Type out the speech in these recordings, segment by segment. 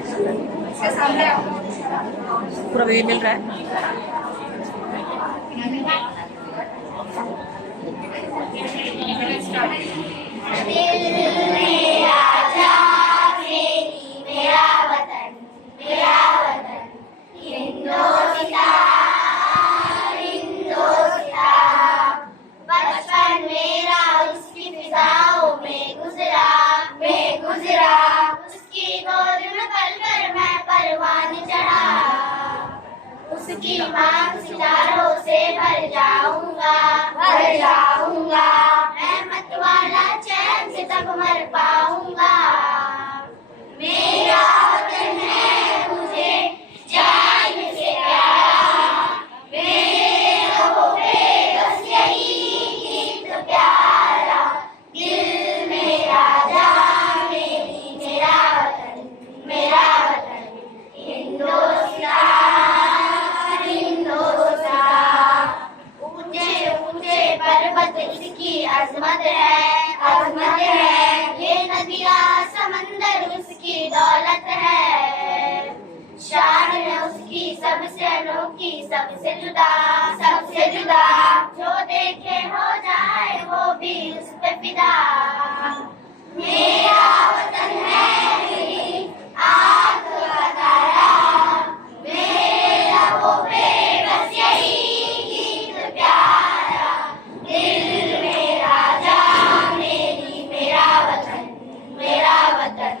इसके सामने पूरा वे मिल रहा है। उसकी मांग सितारों से भर जाऊंगा मैं मत वाला चैन से तब मर पाऊंगा। मेरा वतन है मुझे जान से प्यारा, मेरे लबों पे बस यही गीत प्यारा। दिल मेरा जान मेरी मेरा वतन हिंदुस्तान। पर्वत इसकी अजमत है ये नदियाँ समंदर उसकी दौलत है। शान है उसकी सबसे अनोखी सबसे जुदा जो देखे हो जाए वो भी उस पे फिदा। मेरा वतन है मेरी आँख का तारा, मेरे लबों पे बस यही गीत प्यारा। दिल मेरा जान मेरी मेरा वतन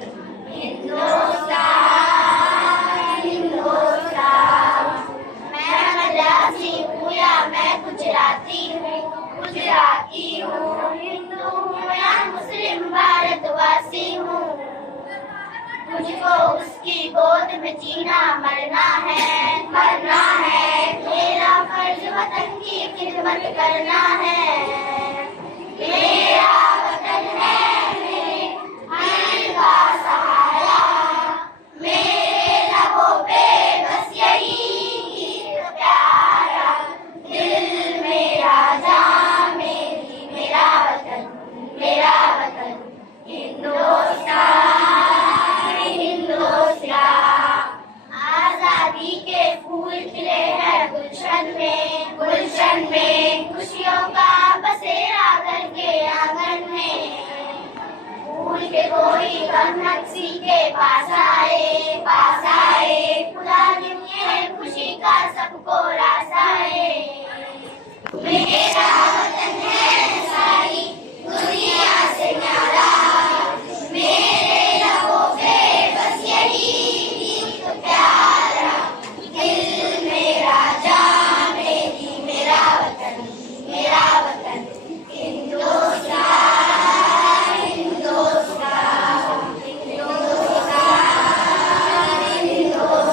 हिंदुस्तान। मैं मद्रासी हूँ या मैं गुजराती हूँ, हिंदू हूँ या मुस्लिम भारतवासी हूँ। मुझको उसकी गोद में जीना मरना है। मेरा फर्ज वतन की खिदमत करना है। मेरा